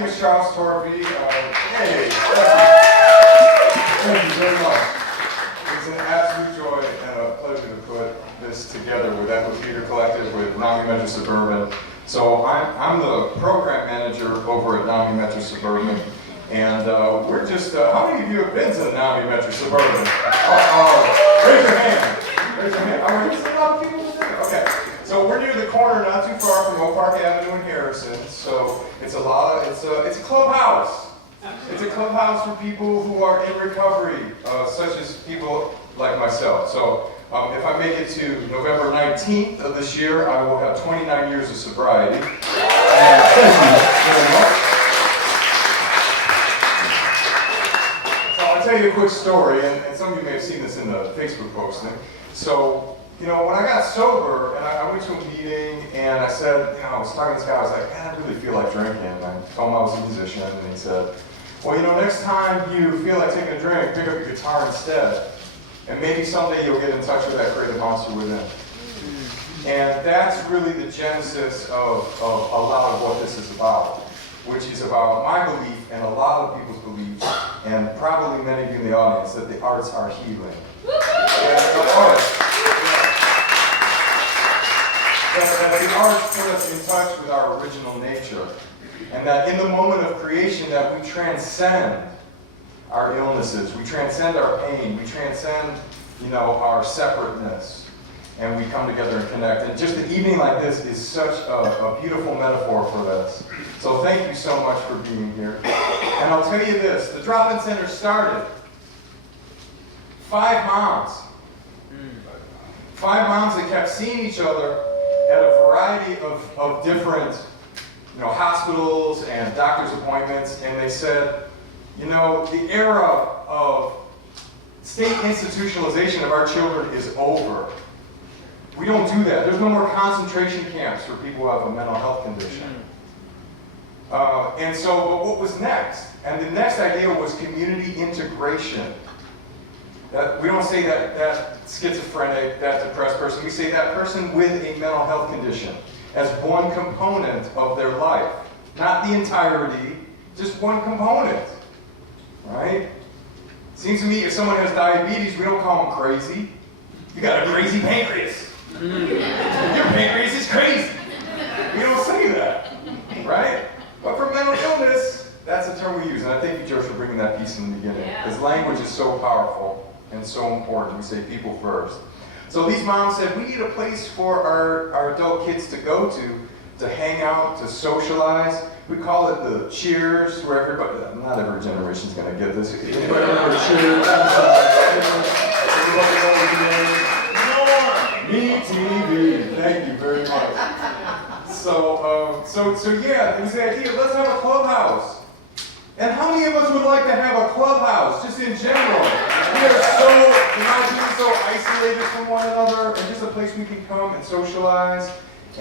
name is Torpe. Hey, thank you very much. It's an absolute joy and a pleasure to put this together with Echo Theater Collective, with NAMI Metro Suburban. So I'm the program manager over at NAMI Metro Suburban, and we're just, how many of you have been to NAMI Metro Suburban? Raise your hand. Raise your hand. Oh, there's a lot of people there. Okay. So we're near the corner, not too far from Oak Park Avenue in Harrison. So it's a clubhouse. It's a clubhouse for people who are in recovery, such as people like myself. So if I make it to November 19th of this year, I will have 29 years of sobriety. And thank you very much. So I'll tell you a quick story, and some of you may have seen this in the Facebook posting. So, you know, when I got sober, and I went to a meeting, and I said, you know, I was talking to this guy, I was like, man, I really feel like drinking. And I told him I was a musician, and he said, well, you know, next time you feel like taking a drink, pick up your guitar instead. And maybe someday you'll get in touch with that creative monster within. And that's really the genesis of a lot of what this is about, which is about my belief and a lot of people's beliefs, and probably many of you in the audience, that the arts are healing. That the arts put us in touch with our original nature, and that in the moment of creation that we transcend our illnesses, we transcend our pain, we transcend, you know, our separateness, and we come together and connect. And just an evening like this is such a beautiful metaphor for this. So thank you so much for being here. And I'll tell you this, the drop-in center started 5 moms. 5 moms that kept seeing each other at a variety of different, you know, hospitals and doctor's appointments, and they said, you know, the era of state institutionalization of our children is over. We don't do that. There's no more concentration camps for people who have a mental health condition. And so, but what was next? And the next idea was community integration. That we don't say that schizophrenic, that depressed person. We say that person with a mental health condition as one component of their life. Not the entirety, just one component. Right? Seems to me if someone has diabetes, we don't call them crazy. You got a crazy pancreas. Your pancreas is crazy. We don't say that. Right? But for mental illness, that's a term we use. And I thank you, George, for bringing that piece in the beginning. Because language is so powerful and so important. We say people first. So these moms said, we need a place for our adult kids to go to hang out, to socialize. We call it the Cheers, where everybody, not every generation's going to get this. Everybody remember Cheers? Me TV. Thank you very much. So yeah, it was the idea, let's have a clubhouse. And how many of us would like to have a clubhouse, just in general? We are so isolated from one another, and just a place we can come and socialize.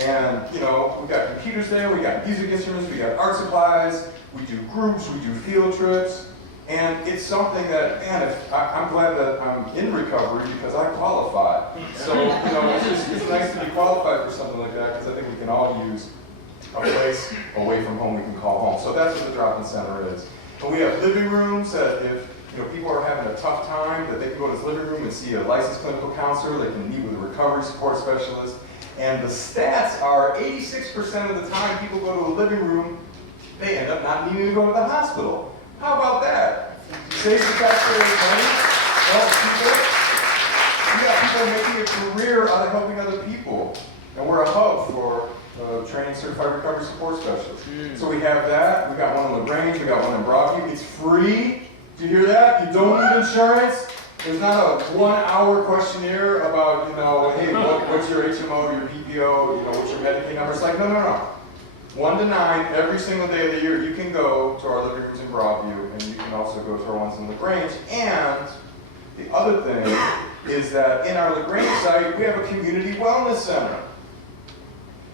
And, you know, we got computers there, we got music instruments, we got art supplies, we do groups, we do field trips. And it's something that, man, I'm glad that I'm in recovery because I qualify. So, you know, it's nice to be qualified for something like that, because I think we can all use a place away from home we can call home. So that's what the drop-in center is. And we have living rooms that if, you know, people are having a tough time, that they can go to this living room and see a licensed clinical counselor, they can meet with a recovery support specialist. And the stats are 86% of the time people go to a living room, they end up not needing to go to the hospital. How about that? Saves the taxpayers money, helps people. We got people making a career out of helping other people. And we're a hub for training certified recovery support specialists. So we have that. We got one in LaGrange, we got one in Broadview. It's free. Do you hear that? You don't need insurance. There's not a 1-hour questionnaire about, you know, hey, what's your HMO, your PPO, you know, what's your Medicaid number? It's like, no. 1 to 9, every single day of the year, you can go to our living rooms in Broadview, and you can also go to our ones in LaGrange. And the other thing is that in our LaGrange site, we have a community wellness center.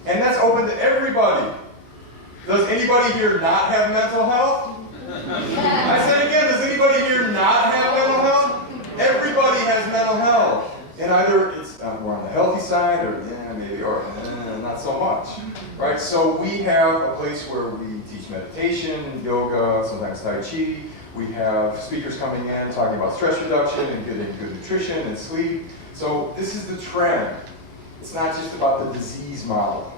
And that's open to everybody. Does anybody here not have mental health? I said again, does anybody here not have mental health? Everybody has mental health. And either it's we're on the healthy side, or maybe, or not so much. Right? So we have a place where we teach meditation. meditation, yoga, sometimes Tai Chi. We have speakers coming in talking about stress reduction and getting good nutrition and sleep. So this is the trend. It's not just about the disease model.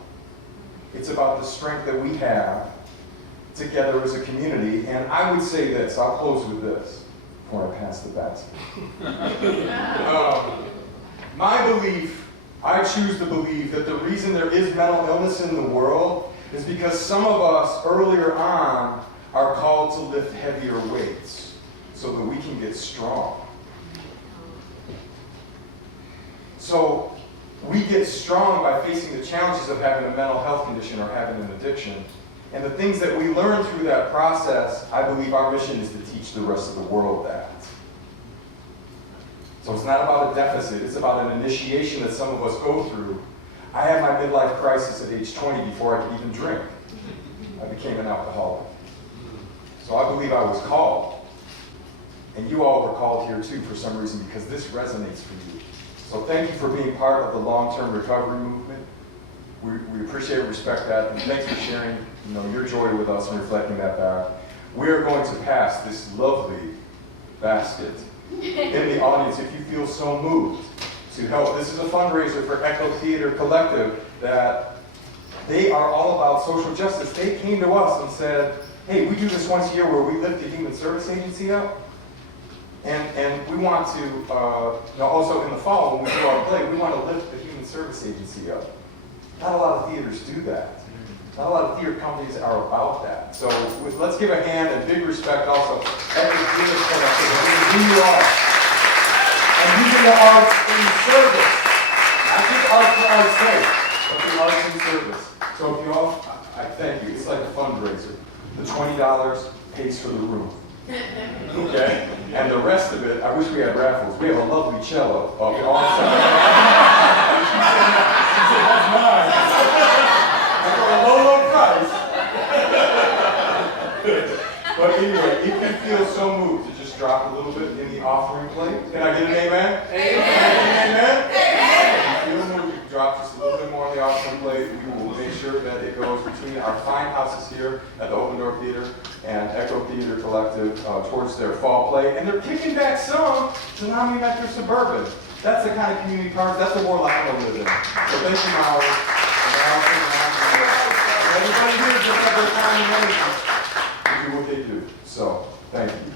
It's about the strength that we have together as a community. And I would say this, I'll close with this before I pass the basket. My belief, I choose to believe that the reason there is mental illness in the world is because some of us earlier on are called to lift heavier weights so that we can get strong. So we get strong by facing the challenges of having a mental health condition or having an addiction. And the things that we learn through that process, I believe our mission is to teach the rest of the world that. So it's not about a deficit, it's about an initiation that some of us go through. I had my midlife crisis at age 20 before I could even drink. I became an alcoholic. So I believe I was called. And you all were called here too for some reason because this resonates for you. So thank you for being part of the long-term recovery movement. We appreciate and respect that, and thanks for sharing your joy with us and reflecting that back. We are going to pass this lovely basket in the audience if you feel so moved to help. This is a fundraiser for Echo Theater Collective that they are all about social justice. They came to us and said, hey, we do this once a year where we lift the Human Service Agency up. And we want to, also in the fall when we do our play, we want to lift the Human Service Agency up. Not a lot of theaters do that. Not a lot of theater companies are about that. So let's give a hand and big respect also at the theater collective and who you are. And using the arts in service. Not just arts for art's sake, but the arts in service. So if you all, I thank you. It's like a fundraiser. The $20 pays for the room. Okay? And the rest of it, I wish we had raffles. We have a lovely cello up on the side. She said, that's mine. For a low, low price. But anyway, if you feel so moved to just drop a little bit in the offering plate, can I get an amen? Amen. Amen? Amen. If you feel moved, you can drop just a little bit more in the offering plate. We will make sure that it goes between our fine houses here at the Open Door Theater and Echo Theater Collective towards their fall play. And they're kicking back some to NAMI Metro Suburban. That's the kind of community cards, that's the world I want to live in. So thank you, Molly. And everybody here just have their time and energy to do what they do. So, thank you.